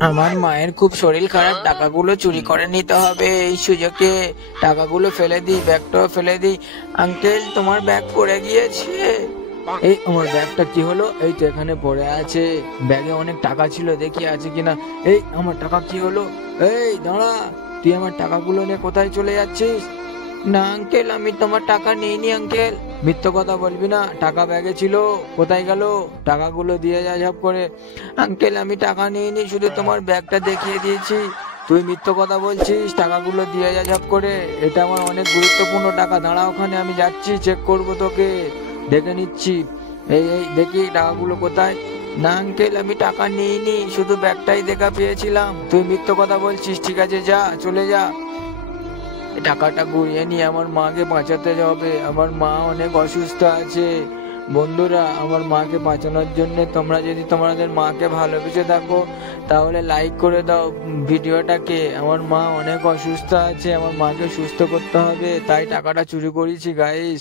আমার মায়ের খুব শরীর খারাপ, টাকাগুলো চুরি করে নিতে হবে এই সুযোগে। টাকাগুলো ফেলে দিই, ব্যাগটাও ফেলে দিই। আঙ্কেল, তোমার ব্যাগ পড়ে গিয়েছে। এই আমার ব্যাগটা কি হলো? এই তো এখানে পড়ে আছে। ব্যাগে অনেক টাকা ছিল, দেখি আছে কিনা। এই আমার টাকা কি হলো? এই দাঁড়া, তুই আমার টাকাগুলো নিয়ে কোথায় চলে যাচ্ছিস? না আঙ্কেল, আমি তোমার টাকা নিইনি আঙ্কেল। মিথ্যে কথা বলবি না, টাকা ব্যাগে ছিল। কোথায় গেল? টাকাগুলো দিয়ে যা ঝাপ করে। আঙ্কেল, আমি টাকা নিইনি, শুধু তোমার ব্যাগটা দেখিয়ে দিয়েছি। তুই মিথ্যে কথা বলছিস, টাকাগুলো দিয়ে যা ঝাপ করে। এটা আমার অনেক গুরুত্বপূর্ণ টাকা। দাঁড়া, ওখানে আমি যাচ্ছি, চেক করবো তোকে, দেখে নিচ্ছি। এই দেখি টাকাগুলো কোথায়। না আঙ্কেল, আমি টাকা নিইনি, শুধু ব্যাগটাই দেখা পেয়েছিলাম। তুই মিথ্যে কথা বলছিস। ঠিক আছে, যা, চলে যা। টাকাটা ঘুরিয়ে নিয়ে আমার মাকে বাঁচাতে হবে। আমার মা অনেক অসুস্থ আছে। বন্ধুরা, আমার মাকে বাঁচানোর জন্য তোমরা যদি তোমাদের মাকে ভালোবেসে থাকো তাহলে লাইক করে দাও ভিডিওটাকে। আমার মা অনেক অসুস্থ আছে, আমার মাকে সুস্থ করতে হবে, তাই টাকাটা চুরি করেছি গাইস।